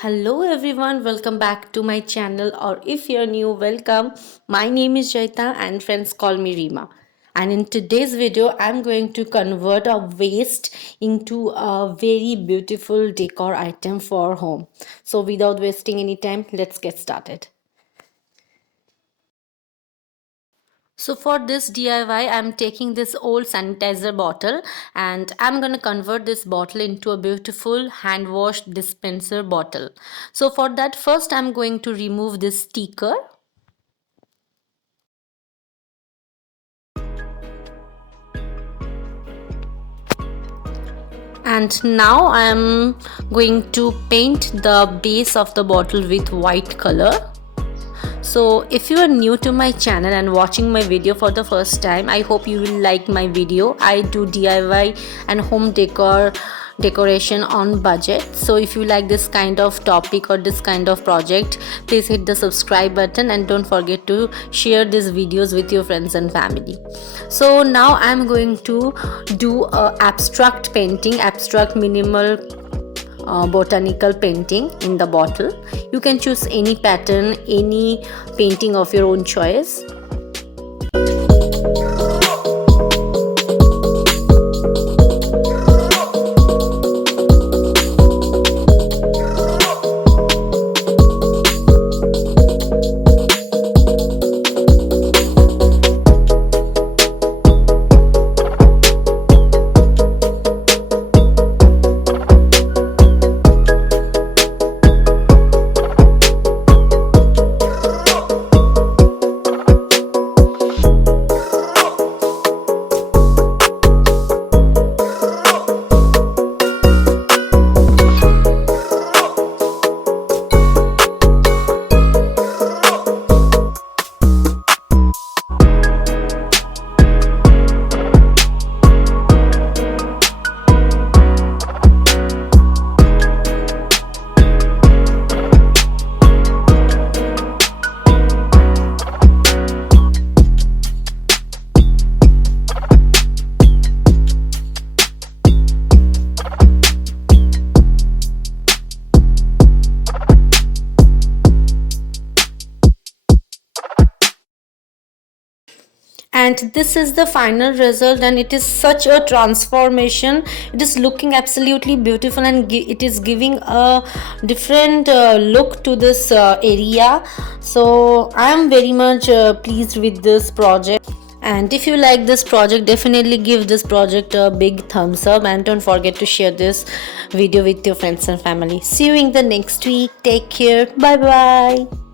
Hello everyone, welcome back to my channel, or if you're new, welcome. My name is Jayeeta and friends call me Rima. And in today's video, I'm going to convert a waste into a very beautiful decor item for home. So without wasting any time, let's get started. So for this DIY, I'm taking this old sanitizer bottle and I'm going to convert this bottle into a beautiful hand wash dispenser bottle. So for that, first I'm going to remove this sticker. And now I'm going to paint the base of the bottle with white color. So if you are new to my channel and watching my video for the first time, I hope you will like my video. I do DIY and home decoration on budget. So if you like this kind of topic or this kind of project, please hit the subscribe button and don't forget to share these videos with your friends and family. So now I'm going to do a abstract painting, abstract minimal botanical painting in the bottle. You can choose any pattern, any painting of your own choice. And this is the final result, and it is such a transformation. It is looking absolutely beautiful, and it is giving a different look to this area. So I am very much pleased with this project. And if you like this project, definitely give this project a big thumbs up, and don't forget to share this video with your friends and family. See you in the next week. Take care. Bye bye.